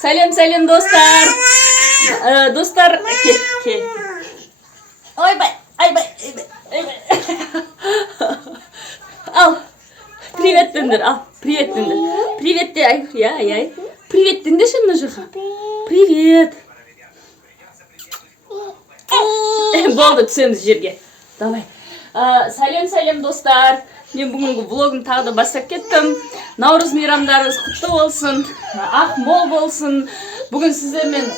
Сәлем достар. Достар, кел. Ойбай. Ал. Привет дендер, ал. Привет дендер. Привет де, ай. Привет дендеші мына жаққа. Привет. Болды, түсеміз жерге. Давай. Сәлем достар. Мен бүгінгі влогым тағы да бастап кеттім. Наурыз мейрамдарыңыз құтты болсын, ақ мол болсын. Бүгін сіздермен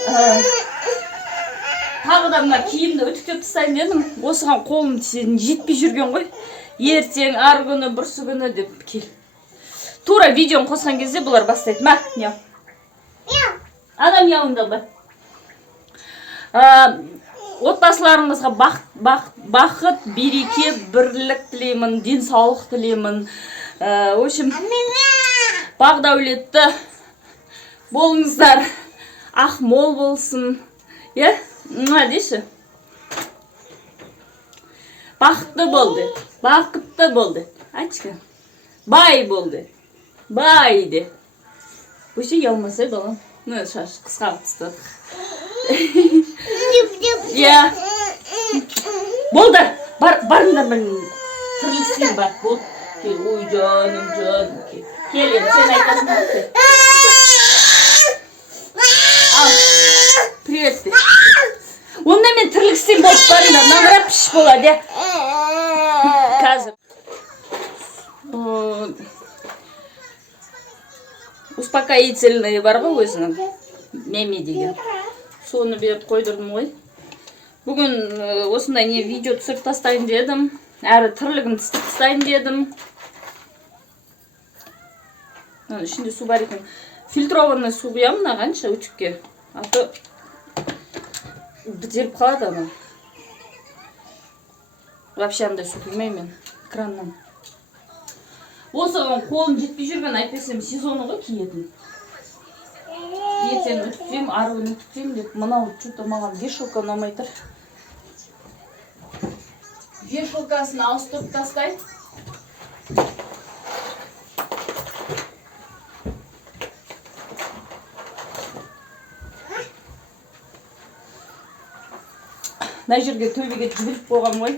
тағы да мына киімді үтіктеп тастайын дедім. Осыған қолым жетпей жүрген ғой. Ертең, ар күні, бүрсі күні деп кел. Тура видеоны қосқан кезде бұлар бастайды. Ма, мяу. Ана мяуыңда ба. Отбасыларыңызға бақыт, береке, бірлік тілеймін, денсаулық тілеймін. В общем, бақ-дәулетті болыңыздар, ақ мол болсын. Е? Деші? Бақытты болды. Айтшы. Бай болды. Бай де. Өше елмасай балам. Шаш қысқа қыстадық. Я. Болды. Барыңдар мен тірліксен бар. Болды. Кел, ой жаным. Кел, сен айтасың ба? Ал. Привет де. Онда мен тірліксен болып барыңдар. Нағыра піш болады. Қазір. Успокоительный бар ғой өзінің. Меме деген. Соны беріп қойдырдым ғой. Бүгін осындай не видео түсіріп тастайын дедім. Әрі тірлігін тастайын дедім. Ішінде су бар екен. Фильтрованный су құямын ағанша өтікке. Аты бітеліп қалады ана. Вообще андай су құймаймын краннан. Осыған қолым жетпей жүрген айтпесем сезоны ғой киетін. Ертең үтіктем, ары күні үтіктем деп, мынау что-то маған вешалка ұнамай тұр. Вешалкасын ауыстырып тастай. Мына жерге төбеге жүгіріп қойғам ғой.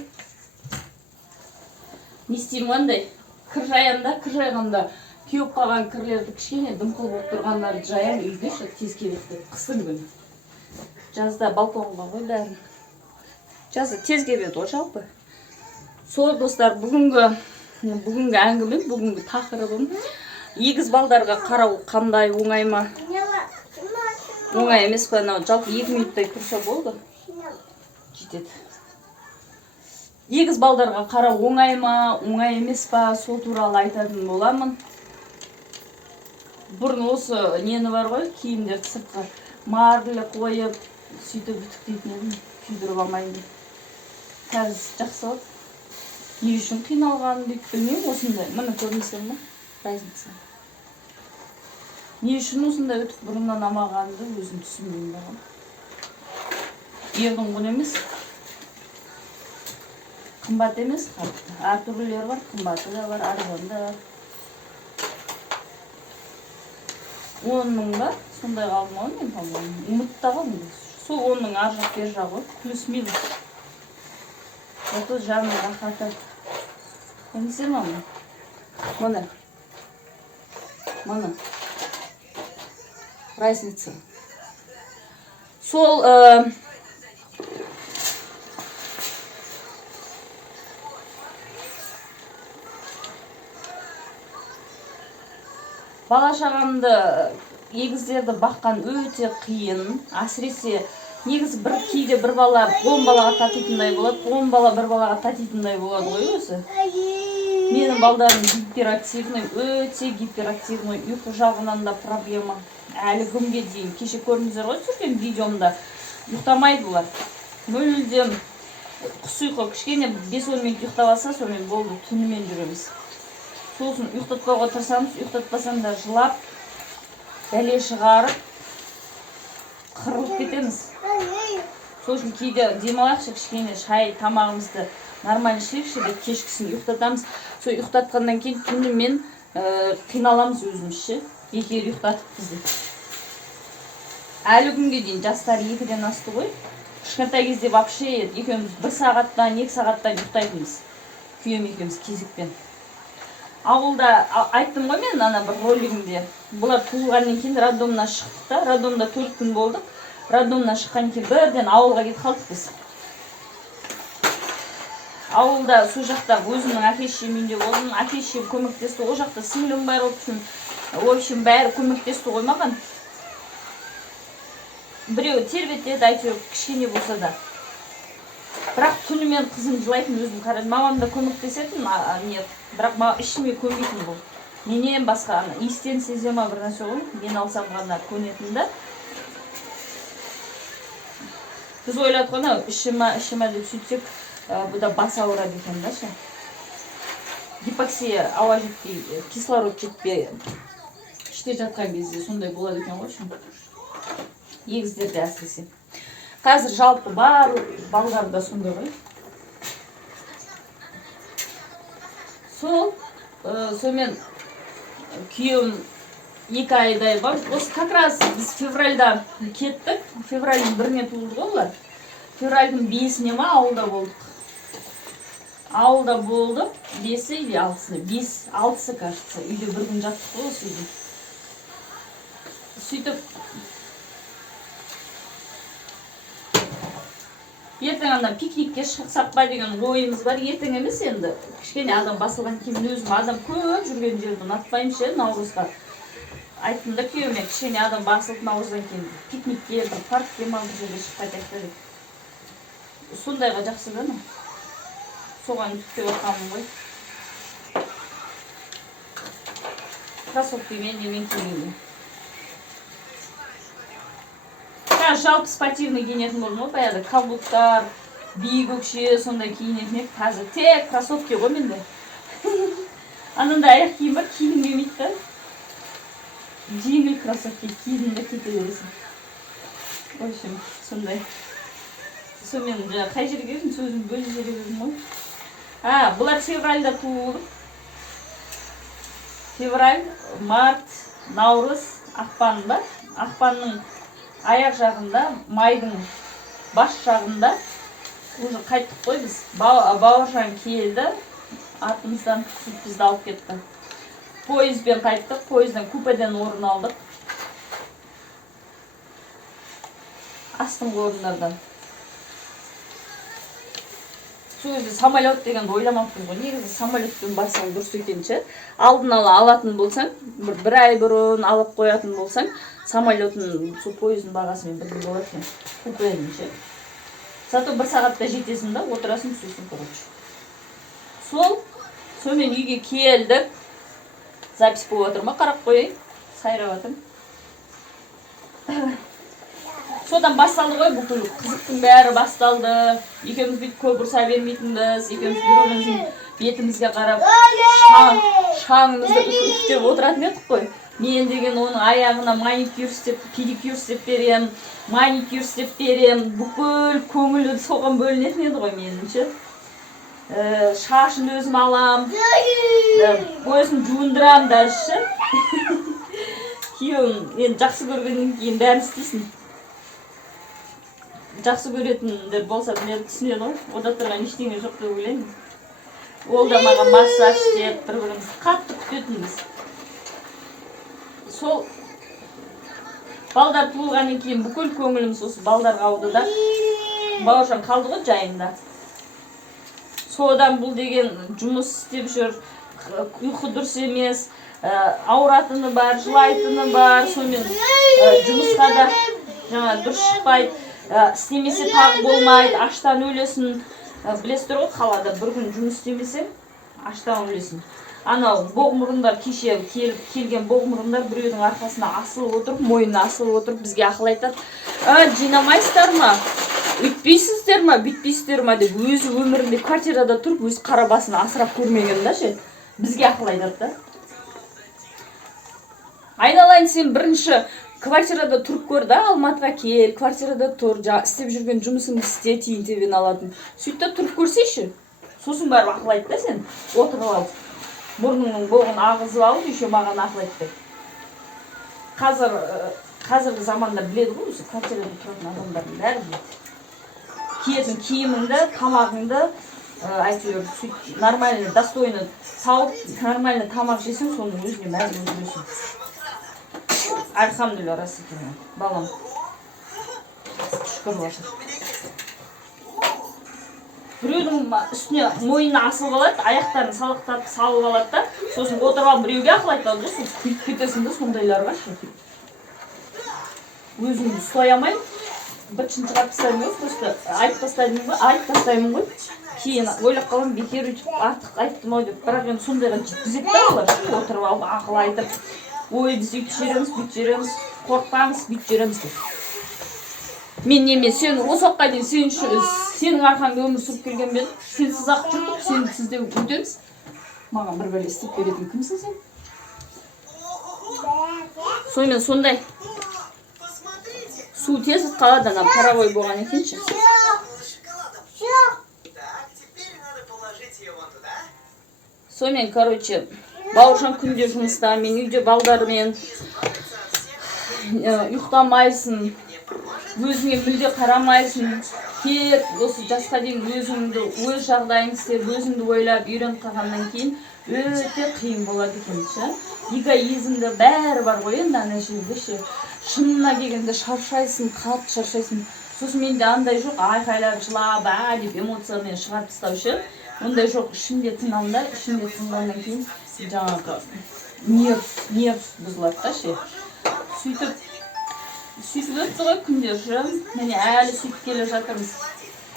Не істеймін қандай? Кір жайғанда кеуіп қалған кірлерді кішкене дымқыл болып тұрғандарды жаям үйде тез келеді. Қыстың күні. Жазда балконға ғой бәрін. Жазда тез келеді о жалпы. Сол достар, бүгінгі әңгіме, бүгінгі тақырыбым егіз балдарға қарау қандай оңай ма? Оңай емес па? Жалпы 2 минуттай тұрса болды. Жетеді. Егіз балдарға қарау оңай ма, оңай емес па, сол туралы айтатын боламын. Бұрын осы нені бар ғой, киімдерді сыртқа марлы қойып, сөйтіп үтіктейтін едім, күйдіріп алмайды. Қазір жақсы болады. Не үшін қиналғанын дейді, білмеймін осындай. Міне көрмесер ме? Разница. Не үшін осындай үтік бұрыннан амағанды өзім түсінбеймін баған. Ердің құн емес. Қымбат емес, әртүрлілер бар, қымбаты да бар, арзаны да бар. 10 мың ба? Сондай қалдым ғой мен, по-моему. Ұмытта қалдым. Сол 10 мың ар жақ бер жағы ғой, плюс-минус. Это жанның рахаты. Көрмесер ма мұны? Мұны. Разница. Сол бала шағамды егіздерді баққан өте қиын. Әсіресе негіз кейде бір бала 10 балаға татитындай болады, 10 бала бір балаға татитындай болады ғой өзі. Менің балдарым гиперактивный, өте гиперактивный, ұйқы жағынан да проблема. Әлі күнге дейін. Кеше көрдіңіздер ғой түсірген видеомда. Ұйықтамайды бұлар. Мүлдем құс ұйқы кішкене 5-10 минут ұйықтап алса, сонымен болды, түнімен жүреміз. Сосын ұйықтатпауға тырысамыз, ұйықтатпасам да жылап, бәле шығарып, қырылып кетеміз. Сосын кейде демалақшы кішкене шай, тамағымызды нормально ішейікші деп кешкісін ұйықтатамыз. Сол ұйықтатқаннан кейін түнімен қиналамыз өзімізше. Екеуі ұйықтатып бізді. Әлі күнге дейін жастары 2-ден асты ғой. Кішкентай кезде вообще екеуміз 1 сағаттан 2 сағаттан ұйықтайтынбыз. Күйеуім екеуміз кезекпен. Ауылда айттым ғой мен ана бір ролигімде. Бұлар туылғаннан кейін роддомнан шықтық та, роддомда 4 күн болдық. Роддомнан шыққан кейін бірден ауылға кетіп қалдық біз. Ауылда сол жақта өзімнің әке-шешем үйінде болдым. Әке-шешем көмектесті, ол жақта сіңлім бар болып, в общем, бәрі көмектесті ғой маған. Біреу тербетеді, әйтеуір кішкене болса да. Бірақ түнімен қызым жылайтын өзім қарадым. Мамам да көмектесетін, бірақ ішіме көнбейтін бұл. Менен басқа иістен сезе ма бір нәрсе ғой, мен алсам ғана көнетін да. Біз ойладық қана, ішіма деп сөйтсек, бұда бас ауырады екен да ше. Гипоксия, ауа жетпей, кислород жетпей, іште жатқан кезде сондай болады екен ғой ше. Егіздерде әсіресе. Қазір жалпы бар балаларда сондай ғой. Сонымен күйеуім 2 айдай бар. Осы как раз біз февральда кеттік. Февральдың 1-іне туылды ғой олар. Февральдың 5-іне ма ауылда болдық. Ауылда болды. 5-і или 6-сы. 5-6-сы кажется. Үйде бір күн жаттық ғой осы үйде. Сөйтіп ертең ана пикникке шықсақ па деген ойымыз бар. Ертең емес енді. Кішкене адам басылған кейін өзім адам көп жүрген жерді ұнатпаймын ше наурызға. Айттым да күйеуіме кішкене адам басылып наурыздан кейін пикникке, бір парк демалды жерге шығып қайтайық дедік. Сондайға жақсы да ма? Соған күтіп отырғанмын ғой. Кроссовкамен немен киемін. Жалпы спортивный киінетін болдым ғой, баяғыда каблуктар, биік өкше, сондай киінетін ек. Қазір тек кроссовки ғой менде. Анында аяқ киім бар, киім келмейді да. Жеңіл кроссовки кидің де кете бересің. В общем, сондай. Сонымен қай жерге келдім, сөзім бөлі жерге келдім ғой. Бұлар февральда туылды. Февраль, март, наурыз, ақпан ба? Ақпанның аяқ жағында, майдың баш жағында уже қайттық қой біз. Бауыржан келді, артымыздан бізді алып кетті. Поездбен қайттық, поезден купеден орын алдық. Астыңғы орындардан. Сол кезде самолет дегенді ойламаппын ғой. Негізі самолетпен барсаң дұрыс екенше. Алдын ала алатын болсаң, бір ай бұрын алып қоятын болсаң, самолетін сол поездың бағасымен бірдей болады екен. Купеденше. Зато 1 сағатта жетесің да, отырасың, түсесің, короче. Сонымен үйге келдік. Запись болып отыр ма? Қарап қойайын. Сайрап отыр. Содан басталды ғой бүкіл қызықтың бәрі басталды. Екеуміз бүйтіп көп ұрса бермейтінбіз. Екеуміз бір-біріміздің бетімізге қарап шаңымызды үктеп отыратын едік қой. Мен деген оның аяғына маникюр істеп, педикюр істеп берем, маникюр істеп берем. Бүкіл көңілі соған бөлінетін еді ғой меніңше. Шашын өзім алам, көзін жуындырам даже. Күйеуім енді жақсы көргеннен кейін бәрін істейсің. Жақсы көретіндер болса мені түсінеді ғой. Ода тұрған ештеңе жоқ деп ойлаймын. Ол да маған массаж істеп, бір-бірімізді қатты күтетінбіз. Сол балдар туылғаннан кейін бүкіл көңіліміз осы балдарға ауды да. Бауыржан қалды ғой жайында. Содан бұл деген жұмыс істеп жүр, ұйқы дұрыс емес, ауыратыны бар, жылайтыны бар. Сонымен жұмысқа да дұрыс шықпайды. Істемесе тағы болмайды, аштан өлесін. Білесіздер ғой, қалада бір күн жұмыс істемесе, аштан өлесін. Анау боғмұрындар, кеше келген боғмұрындар біреудің арқасына асылып отырып, мойнына асылып отырып, бізге ақыл айтады. Жинамайсыздар ма? Үйтпейсіздер ма? Бүйтпейсіздер ма? Деп өзі өмірінде квартирада тұрып, өз қара басын асырап көрмеген да ше. Бізге ақыл айтады да. Айналайын, сен бірінші квартирада тұрып көр да, Алматыға кел, квартирада тұр, істеп жүрген жұмысыңды істе, тиын тебен алатын. Сөйтті тұрып көрсейші. Сосын бәрі ақыл айтты сен, отырып алып. Мұрныңның боғын ағызып алып, еще маған ақыл айтты. Қазір қазіргі заманда біледі ғой, осы квартирада тұратын адамдардың бәрі біледі. Киетін киіміңді, тамағыңды әйтеуір сөйтіп нормальный, достойный тауып, нормальный тамақ жесең, соның өзіне мәз болып жүресің. Альхамдулилля, рас екен, балам. Шүкір болсын. Біреудің үстіне мойнына асылып алады, аяқтарын салақтатып салып алады да, сосын отырып алып біреуге ақыл айтады, сол күйтіп кетесің де сондайларға ше. Өзімді ұстай алмаймын, бытшын шығарып тастаймын ғой, просто айтып тастаймын ғой. Кейін ойлап қаламын, бекер өйтіп артық айттым ау деп, бірақ енді сондайға жеткізеді да олар, отырып алып ақыл айтып, ой біз үйтіп жүреміз, бүйтіп жүреміз, қорықпаңыз, бүйтіп жүреміз деп. Мен неме, сен осы уақытқа дейін сенің арқаңда өмір сүріп келген бе? Сенсіз ақ жүрдік, сенсіз де өтеміз. Маған бір бәле істеп беретін кімсің сен? Сонымен сондай. Су тез қалады, ана паровой болған екенші. Сонымен, короче, Бауыржан күнде жұмыста, мен үйде балдармен ұйықтамайсың. Өзіңе мүлде қарамайсың, тек осы жасқа дейін өзіңді, өз жағдайыңды істеп, өзіңді ойлап үйреніп қалғаннан кейін өте қиын болады екен ше. Эгоизмді бәрі бар ғой енді ана жерде ше. Шынына келгенде шаршайсың, қатты шаршайсың. Сосын менде андай жоқ, айқайлап, жылап, деп эмоциямен шығарып тастау ше. Ондай жоқ, ішімде тыңдаймын да, ішімде тыңдағаннан кейін жаңағы нерв бұзылады да ше. Сөйтіп өтті ғой күндер, міне әлі сөйтіп келе жатырмыз.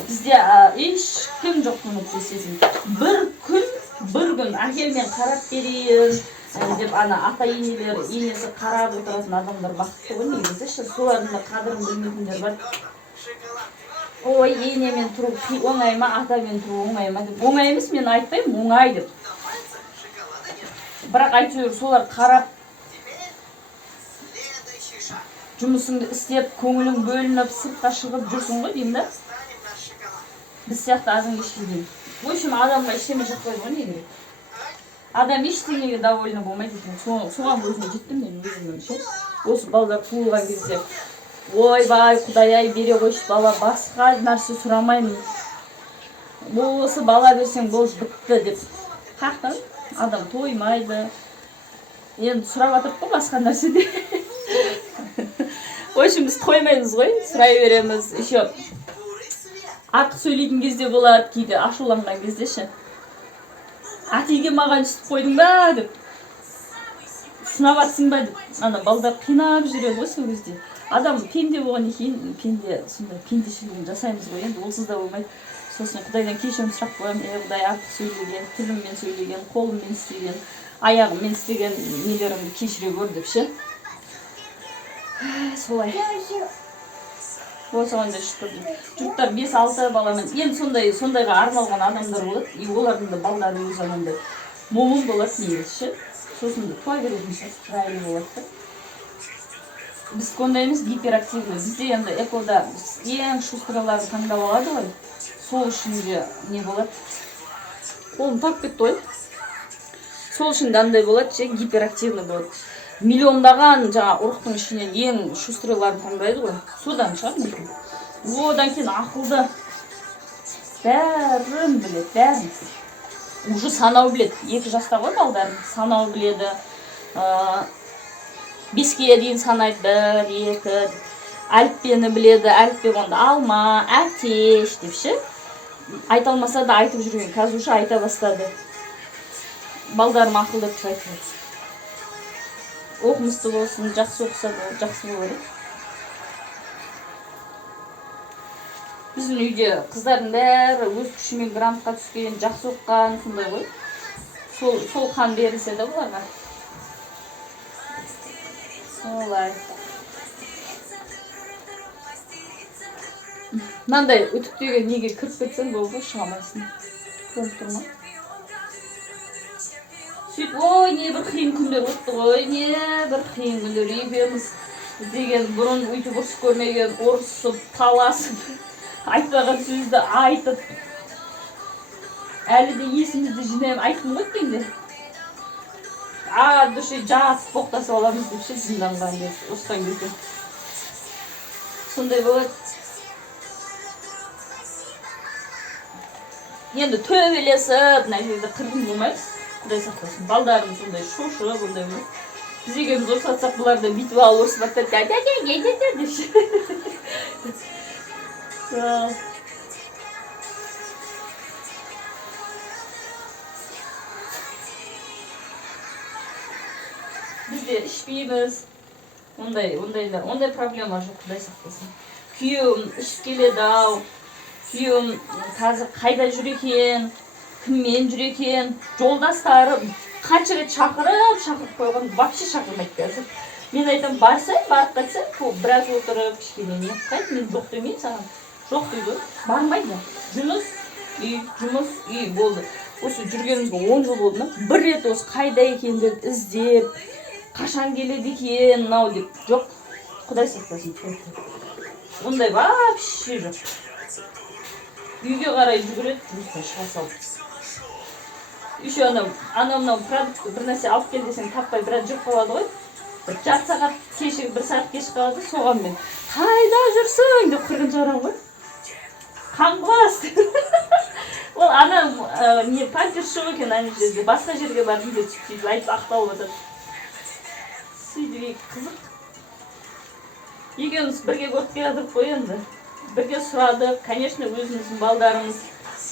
Бізде ешкім жоқ көмектесетін. Бір күн әкелмен қарап берейін деп ана ата-енесі қарап отыратын адамдар бақытты ғой негізі ше. Солардың да қадірін білмейтіндер бар. Ой, енемен тұру оңай ма, атамен тұру оңай ма деп. Оңай емес, мен айтпаймын, оңай деп. Бірақ әйтеуір солар қарап жұмысыңды істеп, көңілің бөлініп, сыртқа шығып жүрсің ғой деймін да. Біз сияқты азың ештеңе. В общем, адамға ештеңе жақпайды ғой не керек. Адам ештеңеге довольны болмайды екен. Соған өзіне жеттім мен өзімнің ше. Осы балдар туылған кезде, ойбай, Құдай-ай, бере қойшы бала, басқа нәрсе сұрамаймын. Осы бала берсең болды, бітті деп. Қақтан адам тоймайды. Енді сұрап жатырып қой басқа нәрседе. В общем, біз тоймаймыз ғой, сұрай береміз. Еще артық сөйлейтін кезде болады, кейде ашуланған кезде ше. Атеге маған үстіп қойдың ба деп. Сынап атсың ба деп. Ана балдар қинап жүреді ғой сол кезде. Адам пенде болған екен, пенде сондай пендешілігін жасаймыз ғой, енді олсыз да болмайды. Сосын Құдайдан кешірім сұрап қоямын, Құдай артық сөйлеген, тіліммен сөйлеген, қолыммен істеген, аяғыммен істеген нелерімді кешіре көр деп ше. Солай. Осыған да шүкір дейді. Жұрттар 5-6 баламен, енді сондайға арналған адамдар болады, олардың да балдары өз анандай момын болады негізі ше. Сосын да туа беретін жайлы болады. Біз ондаймыз гиперактивный. Бізде енді экода ең шустраларын таңдап алады ғой. Сол үшін де не болады? Қолым тап кетті ғой. Сол үшін де андай болады, гиперактивный болады. Миллиондаған жаңа ұрықтың ішінен ең шустраларын таңдайды ғой. Содан шығар мүмкін. Одан кейін ақылды. Бәрін біледі, бәрін. Уже санау біледі. 2 жаста ғой балдарын. Санау біледі. 5-ке дейін санайды. 1, 2. Әліппені біледі. Әліппе онда алма, әтеш деп ше. Айта алмаса да айтып жүрген. Қазір уже айта бастады. Балдарым ақылды деп айтады. Оқымысты болсын, жақсы оқыса да, жақсы болады. Біздің үйде қыздардың бәрі өз күшімен грантқа түскен, жақсы оққан, сондай ғой. Сол қан берілсе де бұларға. Солай. Мынандай үтіктегі неге кіріп кетсең болды, шығамайсың. Көріп тұрма. Сөйтіп, ой, не бір қиын күндер өтті ғой, не бір қиын күндер екеуміз деген бұрын өйтіп ұрыс көрмеген, ұрысып, таласып, айтпаған сөзді айтып, әлі де есімізді жинаймын, айттым ғой дегенде. от души жатып боқтасып аламыз деп ше зынданған деп осыдан кезде сондай болады. Енді төбелесіп мына жерде қырғын болмаймыз, құдай сақтасын. Балдарым сондай шошып ондай емес. Біз екеуміз ұрсатсақ бұлар да бүйтіп алып ұрсып бақтайды деп ше. Бізде ішпейміз. Ондай проблема жоқ, құдай сақтасын. Күйеуім ішіп келеді ау. Күйеуім қазір қайда жүр екен, кіммен жүр екен, жолдастарым қанша рет шақырып қойған, вообще шақырмайды қазір. Мен айтам, барсай, барып қайтсай, біраз отырып, кішкене не қайт, мен жоқ демеймін саған. Жоқ дейді, бармайды. Жұмыс, үй болды. Осы жүргенімізге 10 жыл болды ма? Бір рет осы қайда екендерді іздеп, қашан келеді екен, мынау деп. Жоқ, құдай сақтасын. Ондай вообще жоқ. Үйге қарай жүгіреді, жұмыстан шыға салып. Еще анау продукт бір нәрсе алып кел десең таппай біраз жүріп қалады ғой. Жарты сағат кешігіп, 1 сағат кешігіп қалады, соған мен қайда жүрсің деп қырғын шығарамын ғой. Қаңғыбас. Ол ана не памперс жоқ екен ана жерде, басқа жерге барып үйде түсіп айтып ақталып жатады. Сөйтіп қызық. Екеуміз бірге көріп келе жатырмық қой енді. Бірге сұрадық, конечно, өзіміздің балдарымыз,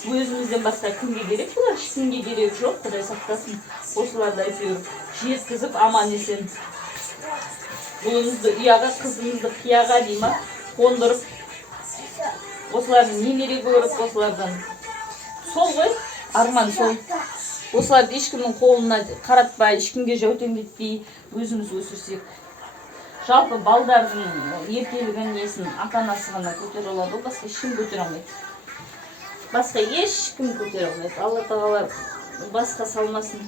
өзімізден басқа кімге керек бұлар? Ешкімге керек жоқ, құдай сақтасын. Осыларды әйтеуір жеткізіп аман есен. Ұлымызды ұяға, қызымызды қияға дейма, қондырып, осыларды немере көріп, осылардан сол ғой, арман сол. Осыларды ешкімнің қолына қаратпай, ешкімге жәутеңдетпей, өзіміз өсірсек. Жалпы балдардың еркелігін несін ата-анасы ғана көтере алады, басқа ешкім көтере алмайды. Басқа ешкім көтере алмайды. Алла тағала басқа салмасын.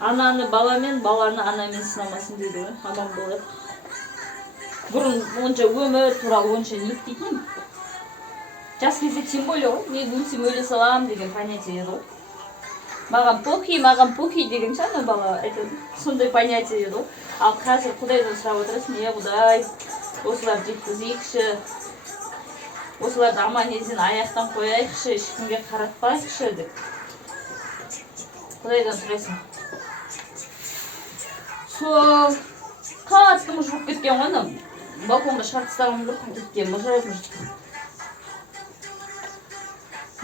Ананы баламен, баланы анамен сынамасын дейді ғой, аман болады. Бұрын онша өмір туралы онша не етпейтін. Жас кезде тем более ғой, мен өлсем өле салам деген понятие еді ғой. Маған похи деген ана бала айтады. Сондай понятие еді ғой. Ал қазір Құдайдан сұрап отырасың, Құдай, осылар жеткізейікші, осыларды аман есен аяқтан қояйықшы, ешкімге қаратпайықшы деп. Құдайдан сұрайсың. Сол қатты мұж болып кеткен ғой, балконға шығарып тастағым жоқ, кеткен мұжырап.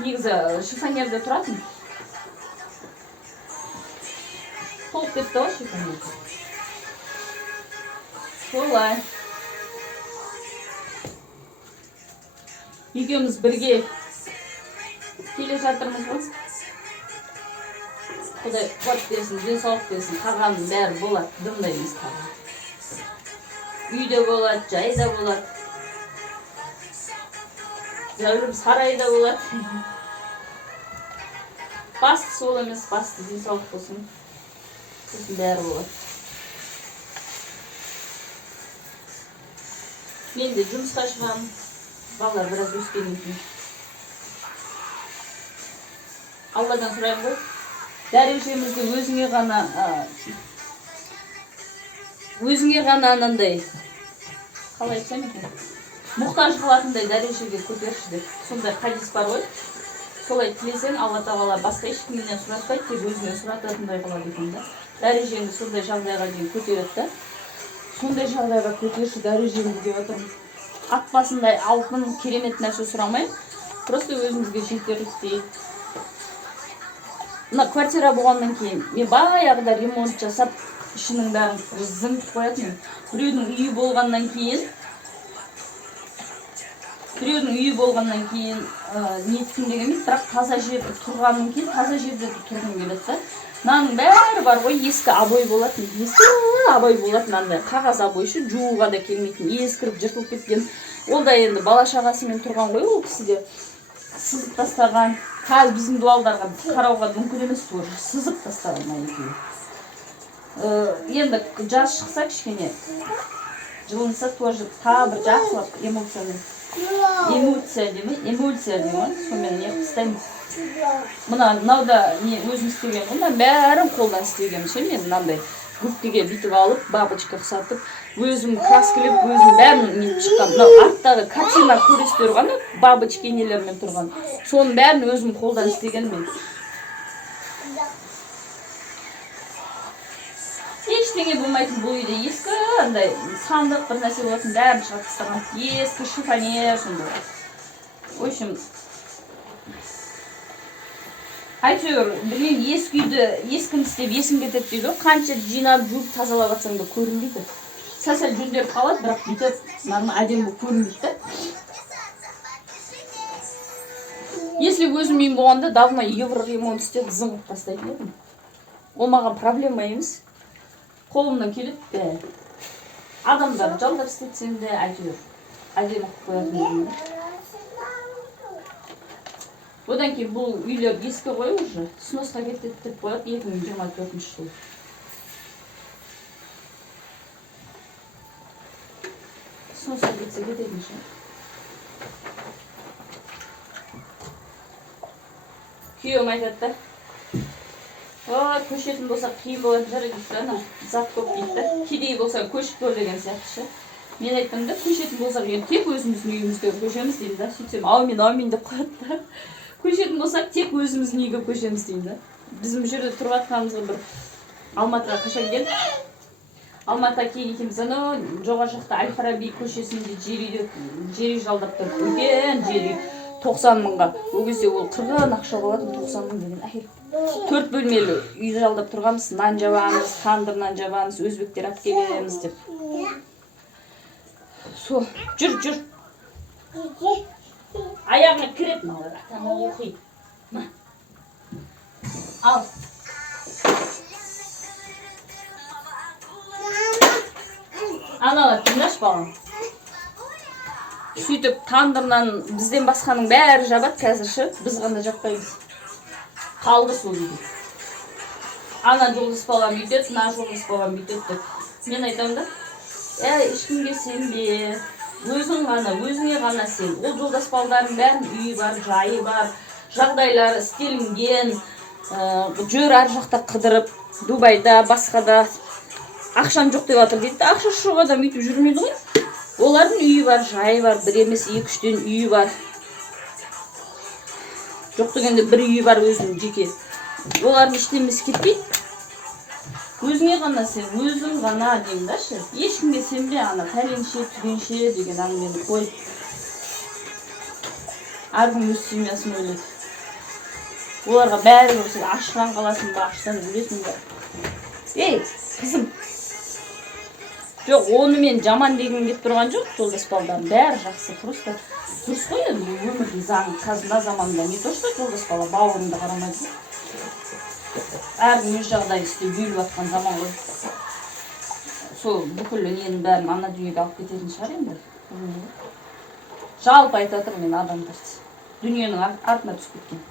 Негізі шифонерде тұратын. Толып кетті ғой шифонерде. Солай. Екеуміз бірге келе жатырмыз ғой. Құдай қуат берсін, денсаулық берсін, қалғанның бәрі болады, дымдаймыз қалған. Үйде болады, жайда болады. Зәулім сарайда болады. Басты сол емес, басты денсаулық болсын. Сосын бәрі болады. Мен де жұмысқа шығамын. Балалар біраз өскеннен кейін. Алладан сұраймын ғой. Дәрежемізді өзіңе ғана анандай, қалай айтсам екен, мұқтаж қылатындай дәрежеге көтерші деп. Сондай хадис бар ғой. Солай тілесең, Алла тағала басқа ешкімнен сұратпайды, тек өзіңнен сұрататындай қылады екен да. Дәрежеңді сондай жағдайға дейін көтереді да. Сондай жағдайға көтерші дәрежемді деп отырмын. Ат басындай алтын керемет нәрсе сұрамай, просто өзімізге жетерліктей. Мына квартира болғаннан кейін мен баяғыда ремонт жасап, ішінің бәрін зымтып қоятын. Біреудің үйі болғаннан кейін неттім деген емес, бірақ таза жерде тұрғаннан кейін таза жерде тұрғым келеді да. Мынаның бәрі бар ғой, ескі абой болатын, андай қағаз абойшы, жууға да келмейтін, ескіріп жыртылып кеткен. Ол да енді бала шағасымен тұрған ғой, ол кісі де сызып тастаған. Қазір біздің дуалдарға қарауға мүмкін емес, тоже сызып тастаған екеуі. Енді жаз шықса кішкене жылынса тоже бір жақсылап эмульсия демей, сонымен не қыстаймыз. мынауда не өзім істеген мына бәрін қолдан істеген ше мен мынандай губкаге бүйтіп алып бабочка ұқсатып өзім краскілеп өзім бәрін нетіп шыққан. Мынау арттағы картина көресіздер ғана бабочки нелермен тұрған, соның бәрін өзім қолдан істеген мен. Ештеңе болмайтын бұл үйде ескі андай сандық бір нәрсе болатын бәрін шығарып тастаған, ескі шифонер сондай. В общем, әйтеуір білмеймін, ескі үйді ескіні істеп есің кетеді дейді ғой, қанша жинап жуып тазалап жатсаң да көрінбейді. Сәл жөнделіп қалады, бірақ бүйтіп әдемі болып көрінбейді да. Если өзім үйім болғанда давно евроремонт істеп зыңғып тастайтын едім. Ол маған проблема емес. Қолымнан келеді. Адамдар жалдап істетсем де әйтеуір әдемі қылып қоятын едім. Одан кейін бұл үйлер ескі ғой уже, сносқа кетеді деп қояды 2024 жылы. Сносқа кетсе кететін ше. Күйеуім айтады да, ой, көшетін болса қиын болатын шығар дейді, ана зат көп дейді. Кедей болса көшіп бол деген сияқты ше. Мен айттым да, көшетін болсақ тек өзіміздің үйімізге көшеміз дейді да. Сөйтсем, аумин деп қояды да. Көшетін болсақ тек өзіміздің үйге көшеміз дейді. Біз бұл жерде тұрып жатқанымызға бір Алматыға қашан келіп, Алматыға кейін екеуміз анау жоғары жақта Әл-Фараби көшесінде жер үй жалдап тұрып, үлкен жер үй 90 мыңға. Ол кезде ол 40 ақша болатын, 90 мың деген әйел. 4 бөлмелі үй жалдап тұрғанбыз, нан жабамыз, тандыр нан жабамыз, өзбектер алып келеміз деп. Со, жүр. Аяғына кіреді мынау, ата-ана оқиды. Ал. Анала тыңдашы балам. Сөйтіп тандырнан бізден басқаның бәрі жабады қазірші, біз ғана жаппаймыз. Қалды сол үйде. Ана жолдас балам бүйтеді, мына жолдас балам бүйтеді деп. Мен айтамын да, ешкімге сенбе. Өзің ғана, өзіңе ғана сен. Ол жолдас балдардың бәрін үйі бар, жайы бар, жағдайлары істелінген, жүр ар жақта қыдырып, Дубайда, басқада ақшам жоқ деп жатыр дейді. Ақша жоқ адам үйтіп жүрмейді ғой. Олардың үйі бар, жайы бар, бір емес 2-3 үйі бар. Жоқ дегенде бір үйі бар өзінің жеке. Олардың ештемесі кетпейді. Өзіңе ғана сен, өзің ғана деймін да ше. Ешкімге сенбе, ана пәленше, түгенше деген әңгімені қой. Әркім өз семьясын ойлайды. Оларға бәрі көрсе аштан қаласың ба, аштан өлесің ба. Ей, қызым. Жоқ, оны мен жаман дегім кетіп тұрған жоқ, жолдас балдардың бәрі жақсы, просто дұрыс қой енді өмірдің заңы. Қазіргі заманда не то, что жолдас бала бауырыңды қарамайды. Әркім өз жағдайын істеп үйіліп жатқан заман ғой. Сол бүкіл ненің бәрін ана дүниеге алып кететін шығар енді. Жалпы айтып жатырмын мен адамдарды. Дүниенің артына түсіп кеткен.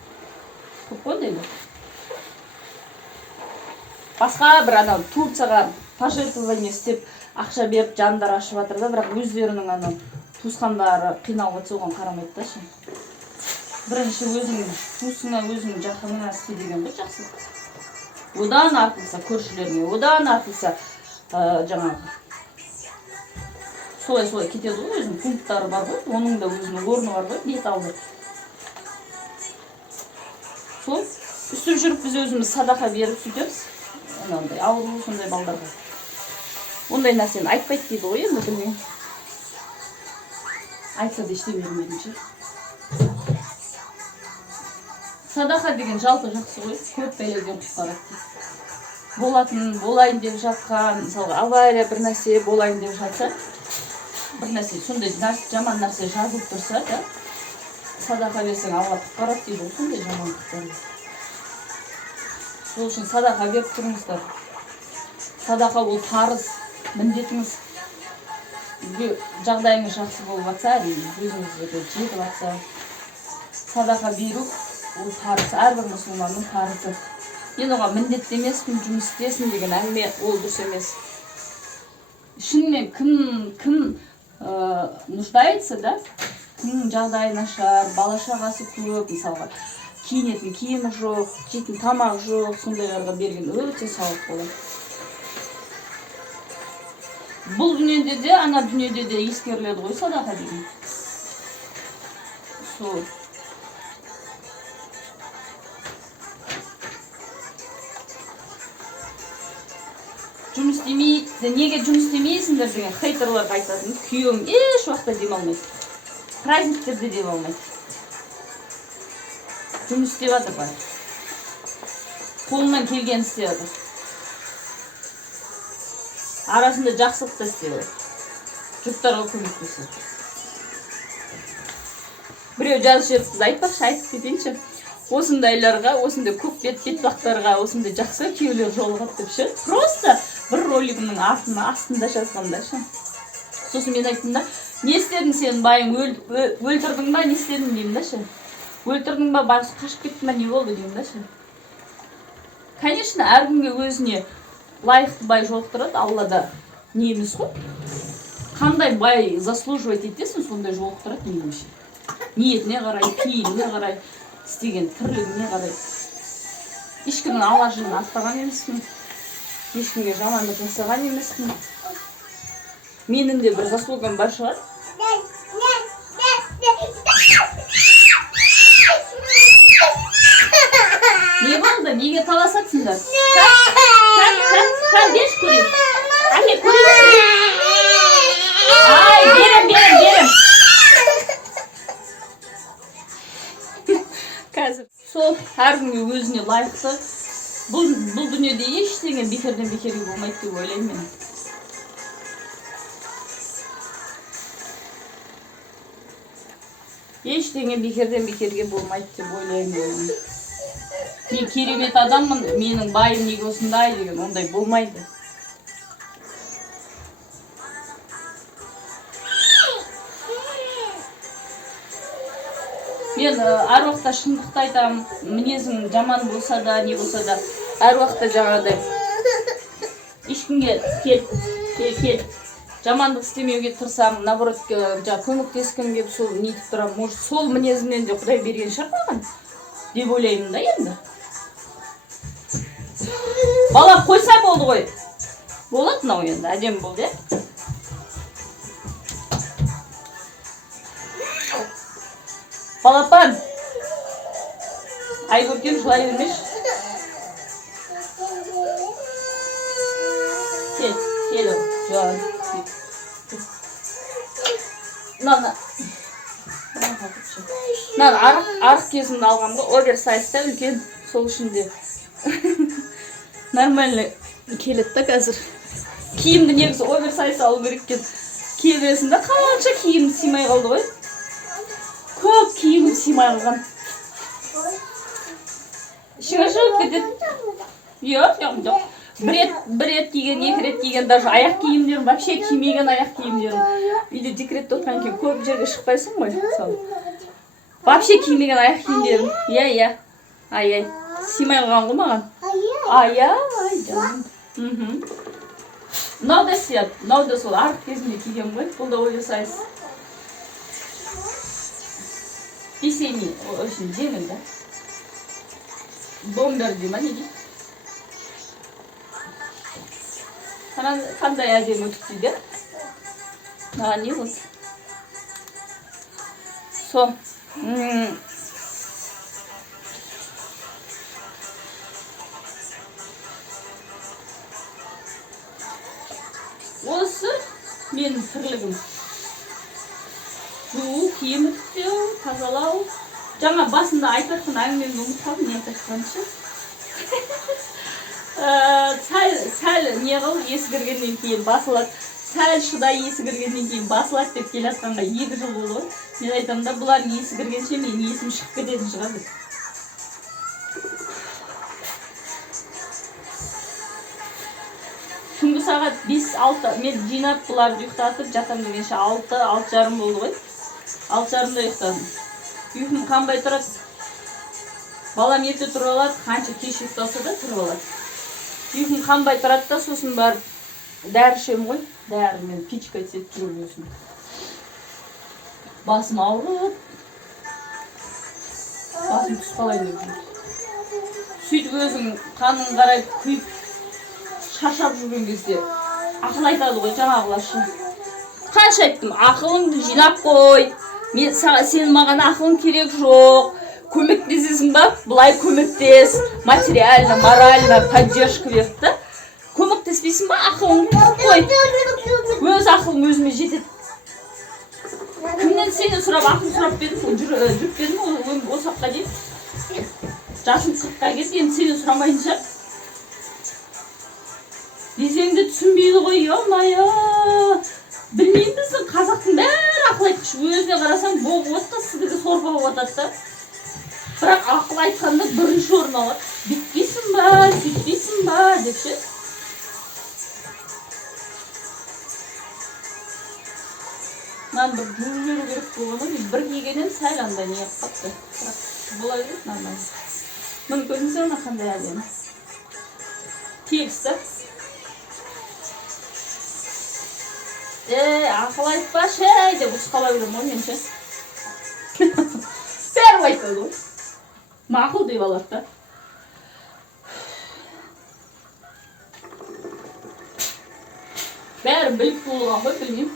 Көп қой дейді. Басқа бір анау Турцияға пожертвование істеп ақша беріп жандар ашып жатыр да, бірақ өздерінің анау туысқандары қиналып жатса оған қарамайды да ше. Бірінші өзіңнің туысыңа, өзіңнің жақыныңа істе деген ғой жақсы. Одан артылса көршілеріне, одан артылса жаңағы солай кетеді ғой, өзінің пункттары бар ғой, оның да өзінің орны бар ғой, бет алды. Сол үстіп жүріп біз өзіміз садақа беріп сөйтеміз. Анандай ауру сондай балдарға. Ондай нәрсені айтпайды дейді ғой, енді білмеймін. Айтса да ештеңе бермейдінші. Садақа деген жалпы жақсы ғой, көп бәледен құтқарады дейді. Болайын деп жатқан, мысалға авария бір нәрсе болайын деп жатса, бір нәрсе сондай жаман нәрсе жазылып тұрса да, садақа берсең Алла құтқарады дейді ғой, сондай жамандықтарды. Сол үшін садақа беріп тұрыңыздар. Садақа ол парыз, міндетіңіз. Жағдайыңыз жақсы болып жатса, өзіңізге жетіп жатса, садақа беру ол парыз, әрбір мұсылманның парызы. Енді оған міндетті емеспін, жұмыс істесін деген әңгіме ол дұрыс емес. Шынымен кім нуждается, да? Кімнің жағдайы нашар, бала шағасы көп, мысалға киінетін киімі жоқ, жейтін тамақ жоқ, сондайларға берген өте сауап болады. Бұл дүниеде де, ана дүниеде де ескеріледі ғой садақа деген. Сол. Жұмыс істемейді, неге жұмыс істемейсіңдер деген хейтерларға айтатын. Күйеуім еш уақытта демалмайды. Праздниктерде демалмайды. Жұмыс істеп жатыр бәрі. Қолынан келгенін істеп жатыр. Арасында жақсылық та істеп жатыр. Жұптарға көмектеседі. Біреу жазып жіберіпті, айтпақшы, айтып кетейінші. Осындайларға, осындай көк бетпақтарға, осындай жақсы күйеулер жолығады деп ше. Просто бір ролигімнің астында жазғанда ше. Сосын мен айттым да, не істедің сен байың, өлтірдің ба, не істедің деймін да ше. Өлтірдің ба, байғысы қашып кетті ма, не болды деймін да ше. Конечно, әркімге өзіне лайықты бай жолықтырады, Аллада не емес қой. Қандай бай заслуживать етесің, сондай жолықтырады меніңше. Ниетіне қарай, пейіліне қарай, істеген тірлігіне қарай. Ешкімнің алашын ақтаған емеспін. Ешкімге жамандық жасаған емеспін. Менің де бір заслугам бар шығар. Не болды? Неге таласатсыңдар? Қан, беш көрейін. Әке, көрейін. Ай, берем. Қазір. Сол, әркімге өзіне лайықты. Бұл дүниеде ештеңе бекерден бекерге болмайды деп ойлаймын мен. Ештеңе бекерден бекерге болмайды деп ойлаймын. Мен керемет адаммын, менің байым неге осындай деген ондай болмайды. Мен әр уақытта шындықты айтамын, мінезім жаман болса да, не болса да, әр уақытта жаңағыдай ешкімге кел, жамандық істемеуге тырысамын, наоборот, көмектескім келіп сол нетіп тұрамын. Может, сол мінезімнен де Құдай берген шығар маған деп ойлаймын да енді. Бала қойса болды ғой. Болады мынау енді, әдемі болды, иә? Балапан, ай көркем жылай бермеш. Кел, жан. Арық кезімді алғанға оверсайзда үлкен, сол үшін де нормально келеді да қазір. Киімді негізі оверсайз алу керек екен. Келесінде қанша киім симай қалды ғой. Көп киімім симай қалған. Ішіңе шығып кетеді. Жоқ. Бір рет киген, екі рет киген, даже аяқ киімдерім, вообще кимеген аяқ киімдерім. Үйде декретте отырған кейін көп жерге шықпайсың ғой. Вообще кимеген аяқ киімдерім. Иә. Ай. Симай қалған ғой маған. Ай, жаным. Мынау да сияды. Мынау да сол арық кезінде киген ғой. Бұл да оверсайз. Весенний, очень жеңіл да. Бомбер дей ма не дейді? Қандай әдемі өтіп дейді? Маған не болды? Сол. Осы менің тірлігім. Жуу, киім үтіктеу, тазалау. Жаңа басында айтатын әңгімемді ұмытып қалдым, не айтқаншы. Сәл не қыл, есі кіргеннен кейін басылады. Сәл шыдай есі кіргеннен кейін басылады деп келе жатқанға 2 жыл болды ғой. Мен айтамын да, бұлардың есі кіргенше мен есім шығып кететін шығар деп. Түнгі сағат 5-6 мен жинап бұларды ұйықтатып жатам дегенше 6-6:30 болды ғой. 6:30-да ұйықтадым. Ұйқым қанбай тұрады. Балам ерте тұрып алады, қанша кеш ұйықтаса да тұрып алады. Ұйқым қанбай тұрады да, сосын бар дәрі ішемін ғой. Дәрімен пичкать етіп жүріп өсім. Басым ауырып. басым тұспалайын деп жүрді. Сөйтіп өзің қанын қарай күйіп шаршап жүрген кезде ақыл айтады ғой жаңағыларшы. Қанша айттым, ақылыңды жинап қой. Сен маған ақылың керек жоқ. Көмектесесің ба? Бұлай көмектес. Материально, морально поддержка берді да. Көмектеспейсің ба? Ақылыңды қой. Өз ақылым өзіме жетеді. Кімнен сені сұрап, ақыл сұрап бердім, жүріп бердім осы апқа дейін. Жасым 40-қа келді, енді сені сұрамайынша. Десеңді түсінбейді ғой, ё-майо. Білмеймін, біздің қазақтың бәрі ақыл айтқыш. Өзіне қарасаң, болып отқа сіздігі сорпа болып атады да. Бірақ ақыл айтқанда бірінші орын алады. Бүйтпейсің ба, сөйтпейсің ба деп ше. Мен бір жүру керек болғаны, бір кигеннен сәл андай не қапты. Бірақ бола береді нормально. Мұны көрдіңіздер ме қандай әдемі? Тегісті. Ақыл айтпашы деп ұсқала берем ғой мен ше. Бәрі айтады ғой. Мақұл деп алады да. Бәрі біліп болған ғой, білмеймін.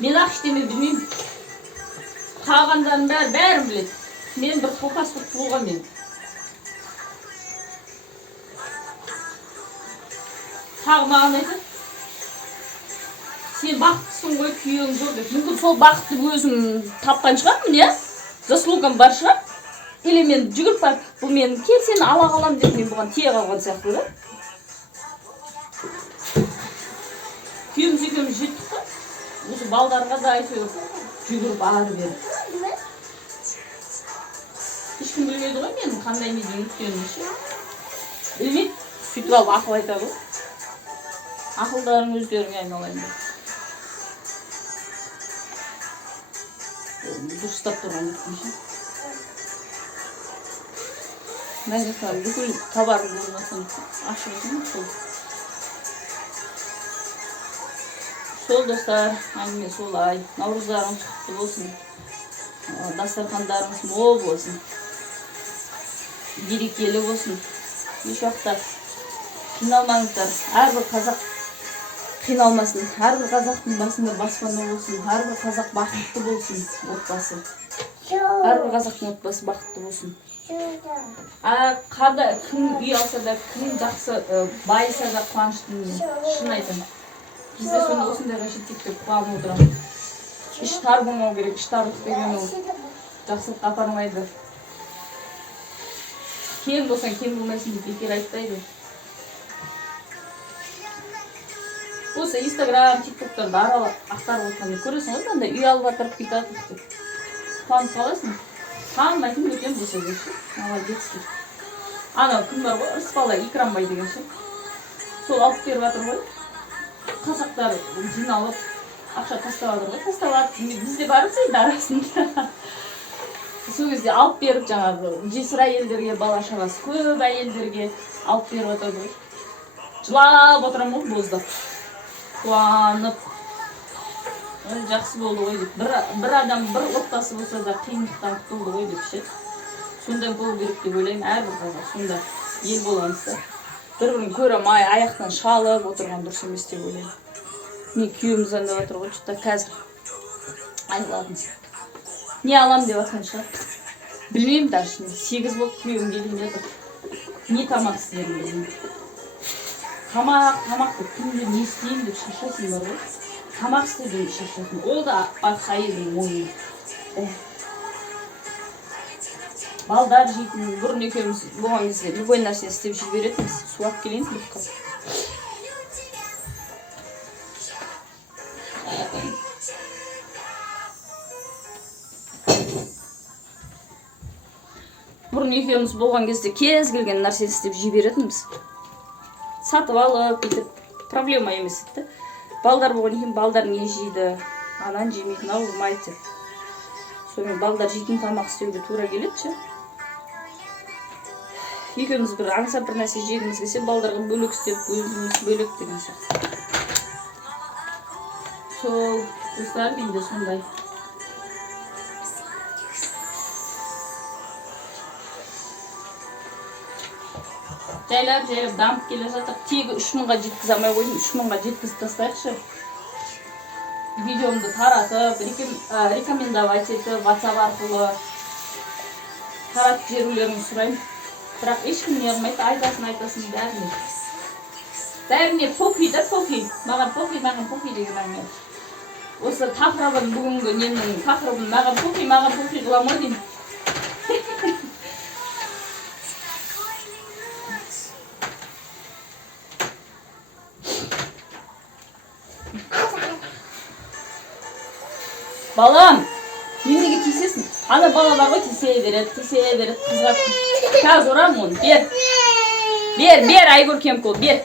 Мен ақ іштеме білмеймін. Қалғандарын бәрін біледі. Мен бір қоқас болған мен. Тағы маған айтады. Сен бақыттысың ғой, күйеуің жоқ деп. Мүмкін сол бақытты өзім тапқан шығармын, иә? Заслугам бар шығар. Или мен жүгіріп барып, бұл мен кел сені ала қалам деп мен бұған тие қалған сияқты да. Күйеуіміз екеуміз жеттік қой. Осы балдарға да әйтеуір жүгіріп ары беріп. Ешкім білмейді ғой менің қандай неден өткенімді ше. Білмейді, сөйтіп алып ақыл айтады ғой. Ақылдарың өздеріңе айналайын деп. Дұрыстап тұрған жоқпын ше. Мәжеқа бүкіл табарым болмасын ашық екен сол. Сол достар, әңгіме солай. Наурыздарыңыз құтты болсын. Дастархандарыңыз мол болсын. Берекелі болсын. Еш уақытта қиналмаңыздар. Әрбір қазақ қиналмасын. Әрбір қазақтың басында баспана болсын. Әрбір қазақ бақытты болсын отбасы. Әрбір қазақтың отбасы бақытты болсын. Кім үй алса да, кім жақсы байыса да қуаныштымын. Шын айтамын. Бізде сонда осындайға жеттік деп қуанып отырамын. Іш тар болмау керек, іш тарлық деген ол жақсылыққа апармайды. Кем болсаң кем болмайсың деп бекер айтпайды. Осы Инстаграм, тиктоктар бары ақтарып отырғанда көресің ғой, андай үй алып атырып кетеді деп. Қуанып қаласың. Танымайтын бөтен болса деші. Молодецтер. Анау кім бар ғой, Ырысбала Икрамбай деген ше. Сол алып беріп жатыр ғой. Қазақтар жиналып, ақша тастап жатыр ғой, тастап. Бізде барып дейді арасында. Сол кезде алып беріп жаңағы жесір әйелдерге, бала шағасы көп әйелдерге алып беріп жатады ғой. Жылап отырамын ғой боздап. Қуанып. Жақсы болды ғой деп. Бір адам, бір отбасы болса да қиындықтан құтылды ғой деп ше. Сондай болу керек деп ойлаймын, әрбір қазақ сонда ел боламыздар. Бір-бірін көремай, аяқтан шалып отырған дұрыс емес деп ойлаймын. Мен күйеуіміз андап жатыр ғой, жұтта қазір айладым. Не алам деп жатқан шығар. Білмеймін даже, 8 болды күйеуім келген жатыр. Не тамақ істерін білмеймін. Тамақ деп күнде не істеймін деп шаршайсың бар ғой. Тамақ істедім шаршайсың. Ол да батыс әйелдің мойны. Балдар жейтін, бұрын екеуміз болған кезде любой нәрсе істеп жіберетінбіз. Суап келейін бұққа. Бұрын екеуміз болған кезде кез келген нәрсе істеп жіберетінбіз. Сатып алып, бүйтіп, проблема емес еді. Балдар болған екен, балдар не жейді, анан жемейді, мынау ұрмайды деп. Сонымен балдар жейтін тамақ істеуге тура келеді ше. Екеуміз бір аңсап бір нәрсе жегіміз келсе, балдарға бөлек істеп, өзіміз бөлек деген сияқты. Сол, достар менде сондай. жайлап дамып келе жатыр. Тегі 3000-ға жеткізе алмай қойдым. 3000-ға жеткізіп тастайықшы. Видеомды таратып, рекомендовать етіп, WhatsApp арқылы таратып жіберулеріңізді сұраймын. Бірақ ешкім не қылмайды, айтасын бәріне. Бәріне пофиг да пофиг. Маған пофиг деген әңгіме. Осы тақырыбын бүгінгі немнің тақырыбын маған пофиг қыламын ғой деймін. Балам, неге тисесің? Ана бала бар ғой, тисeye береді, қызға. Қазір орамын оны, бер, Айгөркем қол, бер.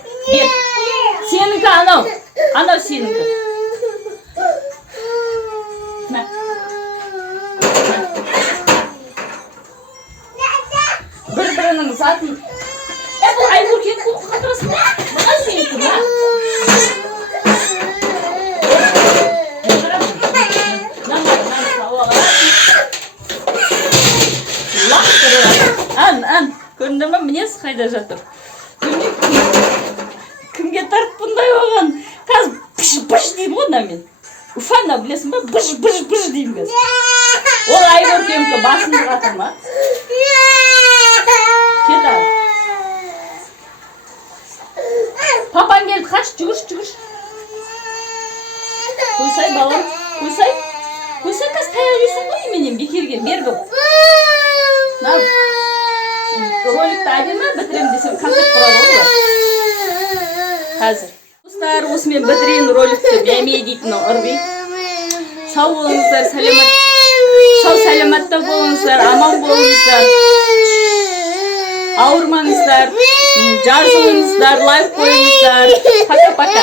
Сенікі анау сенікі. Бір-бірінің затын. Бұл Айгөркем қол қатырасың ба? Бұға сенікі, ма? Көрінді ма, мінез қайда жатыр? Кімге тартып бұндай оған? Қазір бұш деймін ғына мен. Уфана білесің ба? Бұш деймін қазір. Ол Айгөркемкі басымды қатыр ма? Кет ал. Папан келді, қаш, жүгірш. Қойсай, балам, қойсай. Қойсай, қазір таяқ жейсің ғой менен бекерге, бергі. Роликті әдемі бітірем десем концерт құрады ғой. Қазір. Достар, осымен бітірейін роликті бәме дейтін ұрбей. Сау болыңыздар, сәлематта болыңыздар, аман болыңыздар. Ауырмаңыздар, жазылыңыздар, лайк қойыңыздар. Пока-пока.